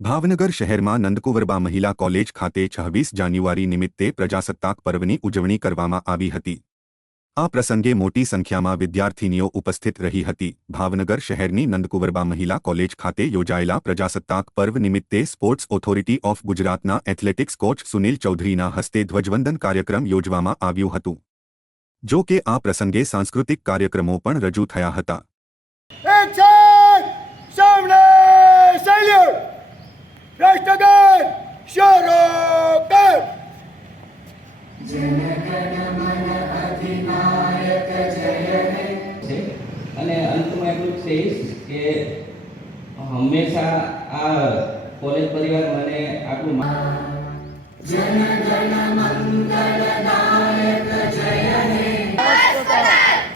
ભાવનગર શહેરમાં નંદકુવરબા મહિલા કોલેજ ખાતે 26 જાન્યુઆરી નિમિત્તે પ્રજાસત્તાક પર્વની ઉજવણી કરવામાં આવી હતી। આ પ્રસંગે મોટી સંખ્યામાં વિદ્યાર્થીનીઓ ઉપસ્થિત રહી હતી। ભાવનગર શહેરની નંદકુવરબા મહિલા કોલેજ ખાતે યોજાયેલા પ્રજાસત્તાક પર્વ નિમિત્તે સ્પોર્ટ્સ ઓથોરિટી ઓફ ગુજરાતના એથ્લેટિક્સ કોચ સુનિલ ચૌધરીના હસ્તે ધ્વજવંદન કાર્યક્રમ યોજવામાં આવ્યું હતું। જો કે આ પ્રસંગે સાંસ્કૃતિક કાર્યક્રમો પણ રજૂ થયા હતા। રાષ્ટ્રગાન શરૂ કર। અને અંતમાં એટલું જ કહીશ કે હંમેશા આ કોલેજ પરિવાર મને આટલું જનગણ મંગલદાયક જય હે।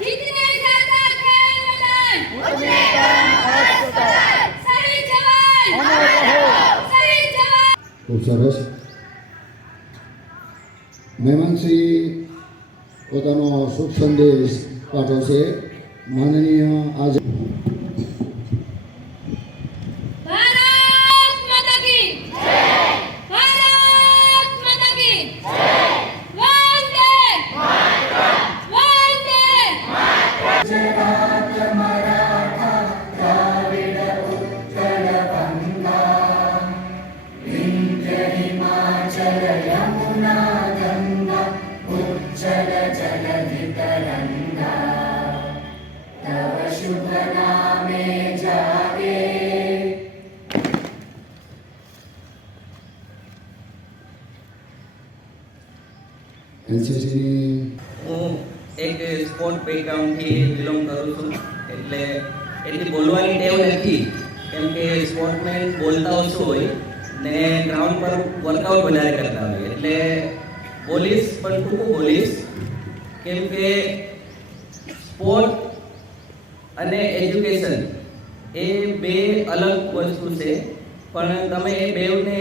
જીતને જાતા ખેલ મેદાન ઉતરે સહી જવાન સહી જવાન। ખૂબ સરસ। મહેમાનશ્રી પોતાનો શુભ સંદેશ પાઠવશે। માનનીય આજ ભારત માતા કી જય ભારત માતા કી જય વંદે માતરમ વંદે માતરમ। ગુજરાત મરાઠા દ્રાવિડ ઉત્કળ બંગા વિંધ્ય હિમાચલ યમુના ગંગા ઉજ્જલ જલધિ તરંગા तव शुभ नामे जागे। એનસીસીની હું એક સ્પોર્ટ બેકગ્રાઉન્ડથી બિલોંગ કરું છું, એટલે એટલી બોલવાની ટેવ નથી, કેમ કે સ્પોર્ટમેન બોલતા ઓછું હોય ને ગ્રાઉન્ડ પર વર્કઆઉટ વધારે કરતા હોય, એટલે બોલીશ પણ ટૂંકું બોલીશ, કેમ કે સ્પોર્ટ અને એજ્યુકેશન એ બે અલગ વસ્તુ છે, પણ તમે એ બેવને